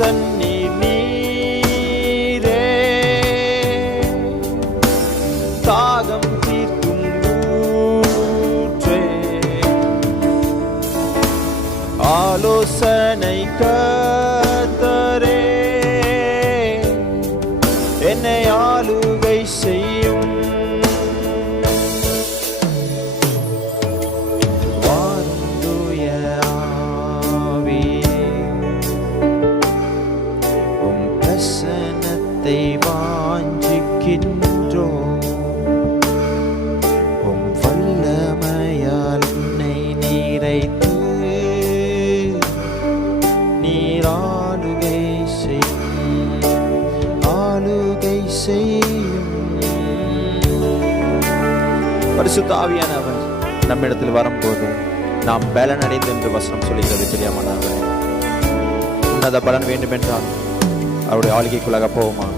தண்ணீர் நீரே, தாகம் தீர்க்கும் ஊற்றே, ஆலோசனை கர்த்தரே, என்னை ஆளுகை செய்யும். வாருந்துய ஆவியே, உம் பிரசன்னத்தை வாஞ்சிக்கின்றோம். உம் வல்லமையால் என்னை நிறைத்து நீர் ஆளுகை செய்யும், ஆளுகை செய்யும். பரிசுத்த ஆவியானவர் நம்மிடத்தில் வரும்போது நாம் பலன் அடைந்து என்று வசனம் சொல்லுகிறது. பிரியமானவர்களே, உன்னத பலன் வேண்டும் என்றால் அவருடைய ஆளுகைக்குள்ளாக போவோமா?